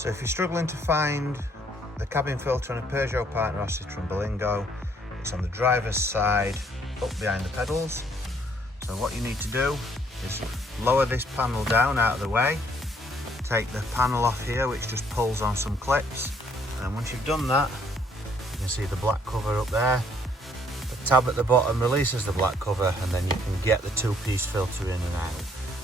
So if you're struggling to find the cabin filter on a Peugeot Partner or Citroen Berlingo, it's on the driver's side up behind the pedals. So what you need to do is lower this panel down out of the way, take the panel off here which just pulls on some clips, and then once you've done that, you can see the black cover up there. The tab at the bottom releases the black cover, and then you can get the two-piece filter in and out.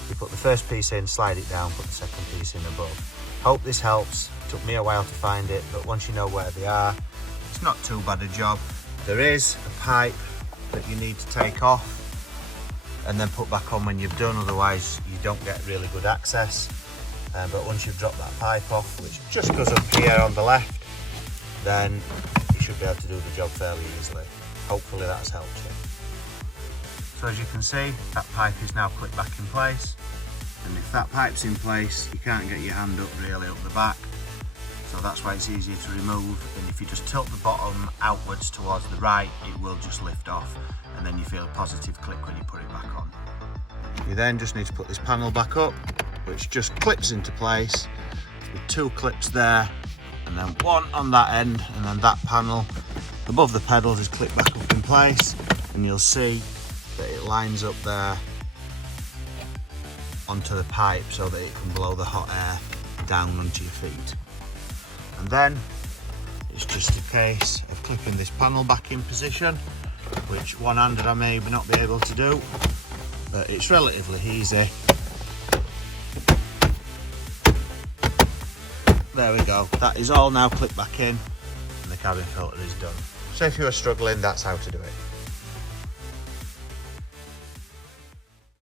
You put the first piece in, slide it down, put the second piece in above. Hope this helps. It took me a while to find it, but once you know where they are, it's not too bad a job. There is a pipe that you need to take off and then put back on when you've done, otherwise you don't get really good access. But once you've dropped that pipe off, which just goes up here on the left, then you should be able to do the job fairly easily. Hopefully that's helped you. So as you can see, that pipe is now clipped back in place. And if that pipe's in place, you can't get your hand up really up the back. So that's why it's easier to remove. And if you just tilt the bottom outwards towards the right, it will just lift off. And then you feel a positive click when you put it back on. You then just need to put this panel back up, which just clips into place with two clips there, and then one on that end, and then that panel above the pedals is clipped back up in place, and you'll see that it lines up there onto the pipe so that it can blow the hot air down onto your feet. And then it's just a case of clipping this panel back in position, which one-handed I may not be able to do, but it's relatively easy. There we go, that is all now clipped back in and the cabin filter is done. So if you are struggling, that's how to do it.